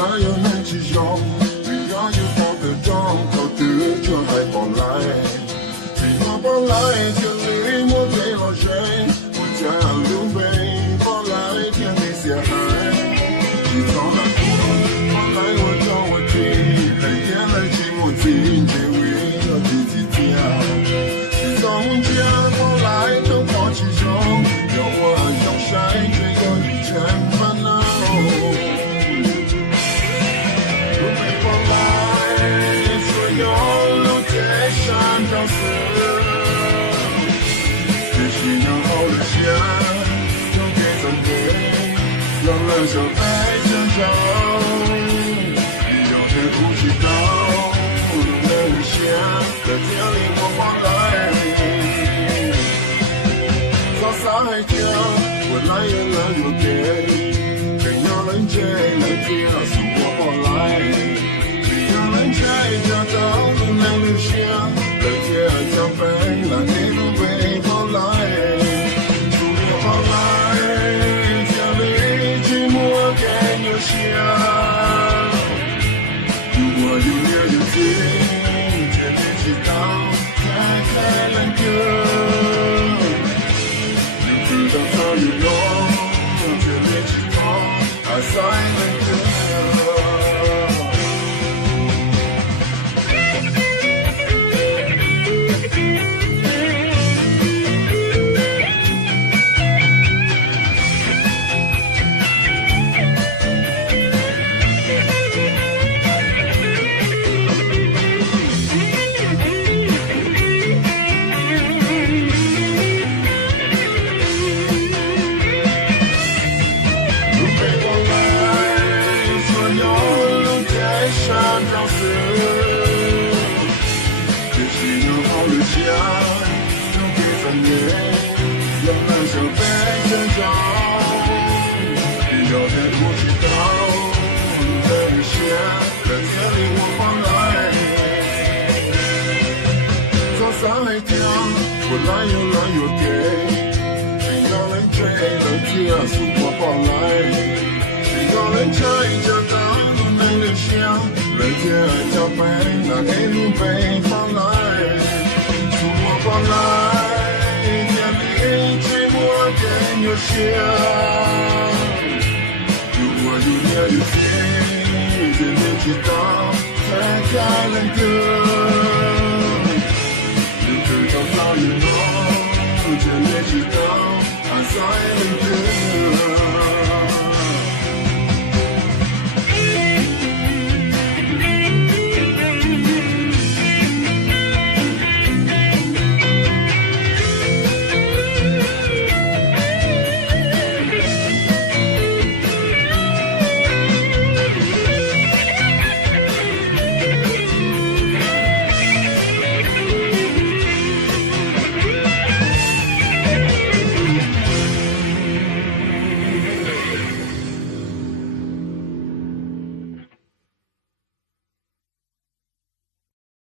来又能继续，只要有他的状态，的就还跑来，只要跑来就离我给了谁，我家刘备跑来天地下海，你从哪过来我找我听，来天来寂寞听，结尾要自己听，你从家跑来都跑起手，要我要晒这个一尘烦恼。找死，也许有好的想，就给准备，让人生爱成长。有些不知道，不能想，在天里我跑来，早撒海角，我来也来又给，真要人接来接，送我跑来，只要人接找到不能留下。人家将飞来，一路被跑来，除了跑来，家里寂寞更有香。如果有年有天，见面知道，开开了歌，你知道他有用，见面知道，爱在了歌。我来又来又给，只要人追人贴，送我跑来，只要人拆家当都能留下，人家爱交杯，那一路被放来，送我跑来，家里寂寞更有香。如果有年有天，见面知道，才开了歌。早早有梦，见面知道，爱在里头。